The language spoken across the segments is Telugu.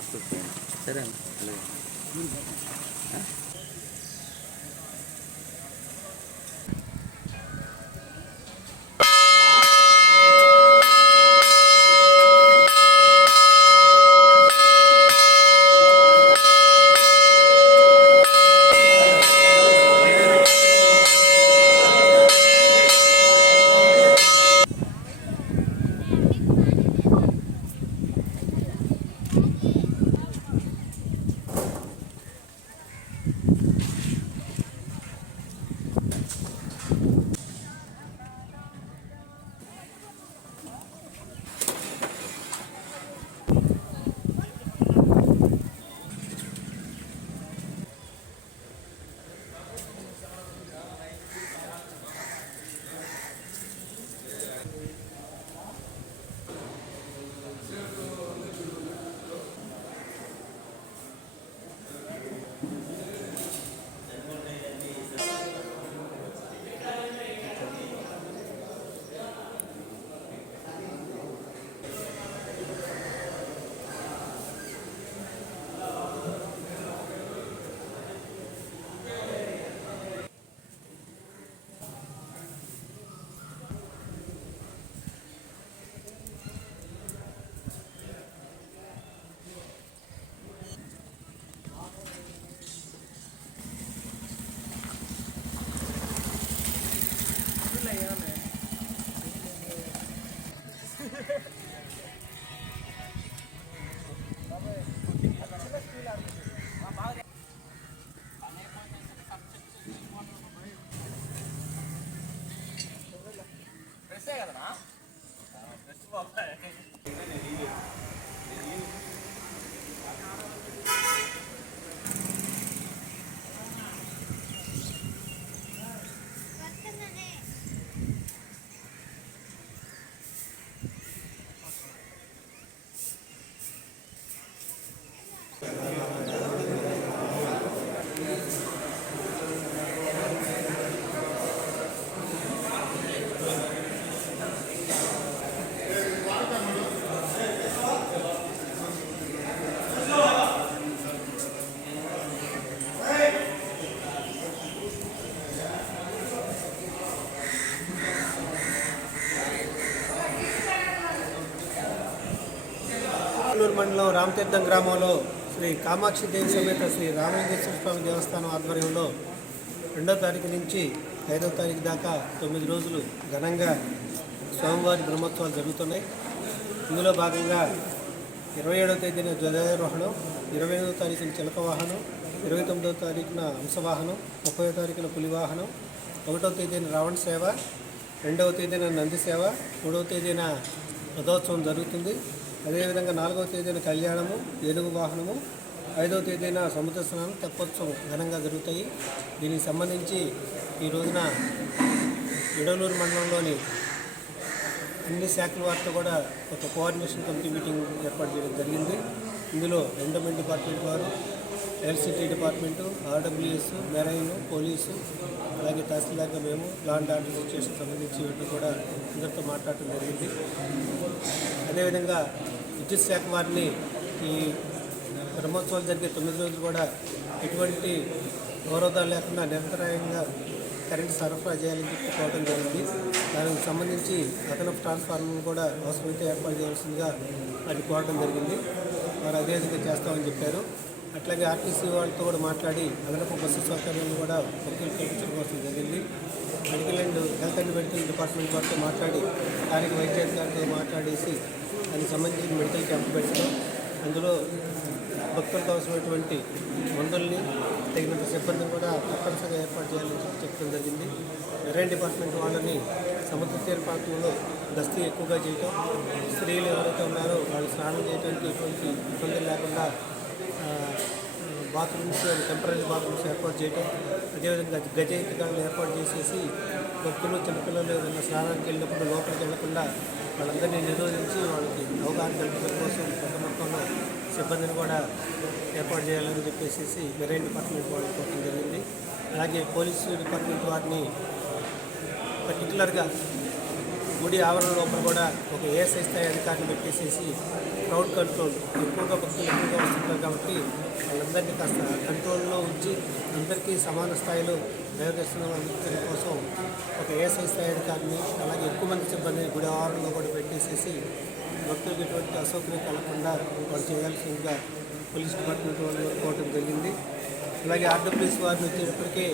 వస్తుంది. సరే అన్న. మండలం రామతీర్థం గ్రామంలో శ్రీ కామాక్షి దేవి సమేత శ్రీ రామలింగేశ్వర స్వామి దేవస్థానం ఆధ్వర్యంలో 2వ తారీఖు నుంచి 5వ తారీఖు దాకా 9 రోజులు ఘనంగా స్వామివారి బ్రహ్మోత్సవాలు జరుగుతున్నాయి. ఇందులో భాగంగా 27వ తేదీన ధ్వజారోహణం, 28వ తారీఖున చిలక వాహనం, 29వ తారీఖున హంసవాహనం, 30వ తారీఖున పులివాహనం, 1వ తేదీన రావణ సేవ, 2వ తేదీన నంది సేవ, 3వ తేదీన రథోత్సవం జరుగుతుంది. అదేవిధంగా 4వ తేదీన కళ్యాణము, ఏనుగు వాహనము, 5వ తేదీన సముద్ర స్నానం, తెప్పోత్సవం ఘనంగా జరుగుతాయి. దీనికి సంబంధించి ఈ రోజున ఇడలూరు మండలంలోని అన్ని శాఖల వారితో కూడా ఒక కోఆర్డినేషన్ కమిటీ మీటింగ్ ఏర్పాటు చేయడం జరిగింది. ఇందులో ఎండోమెంట్ డిపార్ట్మెంట్ వారు, ఎల్సిటీ డిపార్ట్మెంటు, ఆర్డబ్ల్యూఎస్, మెరైన్, పోలీసు, అలాగే తహసీల్దార్గా మేము లా అండ్ ఆర్డర్ సిచ్యువేషన్ సంబంధించి వీటిని కూడా అందరితో మాట్లాడటం జరిగింది. అదేవిధంగా విద్యుత్ శాఖ వారిని ఈ బ్రహ్మోత్సవాలు జరిగే 9 రోజులు కూడా ఎటువంటి అవరోధాలు లేకుండా నిరంతరాయంగా కరెంటు సరఫరా చేయాలని చెప్పి కోరడం జరిగింది. దానికి సంబంధించి అదనపు ట్రాన్స్ఫార్మర్ను కూడా అవసరమైతే ఏర్పాటు చేయాల్సిందిగా అది కోరడం జరిగింది. వారు అదే విధంగా చేస్తామని చెప్పారు. అట్లాగే ఆర్టీసీ వాళ్ళతో కూడా మాట్లాడి అదనపు బస్సు సౌకర్యాలను కూడా భక్తులు కల్పించడం కోసం జరిగింది. Medical and health and medical department వారితో మాట్లాడి స్థానిక వైద్యాధికారులతో మాట్లాడేసి దానికి సంబంధించిన మెడికల్ క్యాంప్ పెట్టడం, అందులో భక్తులకు అవసరమైనటువంటి మందుల్ని తగినంత సిబ్బందిని కూడా తప్పనిసరిగా ఏర్పాటు చేయాలని చెప్పడం జరిగింది. మెరైన్ డిపార్ట్మెంట్ వాళ్ళని సముద్ర తీర ప్రాంతంలో గస్తీ ఎక్కువగా చేయటం, స్త్రీలు ఎవరైతే ఉన్నారో వాళ్ళు స్నానం చేయడానికి ఎటువంటి ఇబ్బందులు లేకుండా బాత్రూమ్స్, టెంపరీ బాత్రూమ్స్ ఏర్పాటు చేయటం, అదేవిధంగా గజ ఎత్తుకాలను ఏర్పాటు చేసేసి భక్తులు, చిన్నపిల్లలు ఏదైనా స్నానానికి వెళ్ళినప్పుడు లోపలికి వెళ్లకుండా వాళ్ళందరినీ నిరోధించి వాళ్ళకి అవగాహన కల్పించడం కోసం పెద్ద మొత్తంలో సిబ్బందిని కూడా ఏర్పాటు చేయాలని చెప్పేసి మెరైన్ డిపార్ట్మెంట్ వాళ్ళు కోరడం జరిగింది. అలాగే పోలీసు డిపార్ట్మెంట్ వారిని పర్టికులర్గా గుడి ఆవరణ లోపల కూడా ఒక ఏఎస్ఐ స్థాయి అధికారిని పెట్టేసేసి క్రౌడ్ కంట్రోల్ ఎక్కువగా భక్తులు ఎక్కువగా వస్తున్నారు కాబట్టి వాళ్ళందరినీ కాస్త కంట్రోల్లో ఉంచి అందరికీ సమాన స్థాయిలో దైవదర్శనం అందించడం కోసం ఒక ఏఎస్ఐ స్థాయి అధికారిని అలాగే ఎక్కువ మంది సిబ్బందిని గుడి ఆవరణలో కూడా పెట్టేసేసి భక్తులకు ఎటువంటి అసౌకర్యం కలగకుండా వాళ్ళు చేయాల్సిందిగా పోలీస్ డిపార్ట్మెంట్ వాళ్ళు కోరడం జరిగింది. అలాగే ఆర్డబ్ల్యూఎస్ వారిని వచ్చేటప్పటికే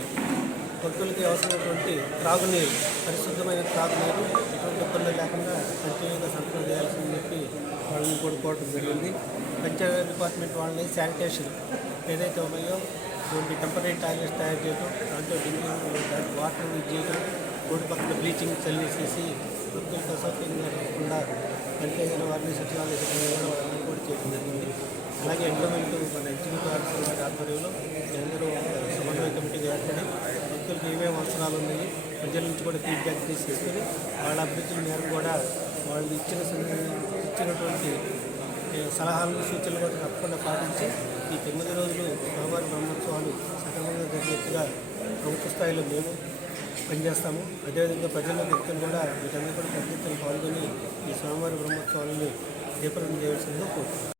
భక్తులకి అవసరమైనటువంటి త్రాగునీరు, పరిశుద్ధమైన త్రాగునీరు ఎటువంటి ఇబ్బంది లేకుండా కంటిన్యూగా సరఫరా చేయాల్సిందని చెప్పి వాళ్ళని కూడా కోరడం జరిగింది. పంచాయతీ డిపార్ట్మెంట్ వాళ్ళని శానిటేషన్ ఏదైతే ఉన్నాయో కొన్ని టెంపరీ టాయిలెట్స్ తయారు చేయడం, దాంట్లో డ్రింకింగ్ వాటర్ యూజ్ చేయడం, రోడ్డు పక్కన బ్లీచింగ్ చల్లేసేసి భక్తులకు అసౌకర్యంగా కాకుండా పంచాయతీల వారిని సచివాలయ సిబ్బంది వాళ్ళని కూడా చేయడం జరిగింది. అలాగే ఎండోమెంట్ మన ఎగ్జిక్యూటివ్ ఆఫీసర్ వారి ఆధ్వర్యంలో అందరూ సమన్వయ కమిటీగా ఏర్పడి భక్తులకు ఏమేమి అవసరాలు ఉన్నాయి ప్రజల నుంచి కూడా ఫీడ్బ్యాక్ తీసుకొని వాళ్ళ అభివృద్ధుల మేరకు కూడా వాళ్ళు ఇచ్చినటువంటి సలహాలను సూచనలు కూడా తప్పకుండా పాటించి ఈ 9 రోజులు స్వామివారి బ్రహ్మోత్సవాలు సక్రమంగా జరిగేట్టుగా ప్రభుత్వ స్థాయిలో మేము పనిచేస్తాము. అదేవిధంగా ప్రజల వ్యక్తులు కూడా వీటన్నీ కూడా పెద్ద ఎత్తున పాల్గొని ఈ స్వామివారి బ్రహ్మోత్సవాలని జయప్రదం చేయవలసిందిగా కోరుతున్నాం.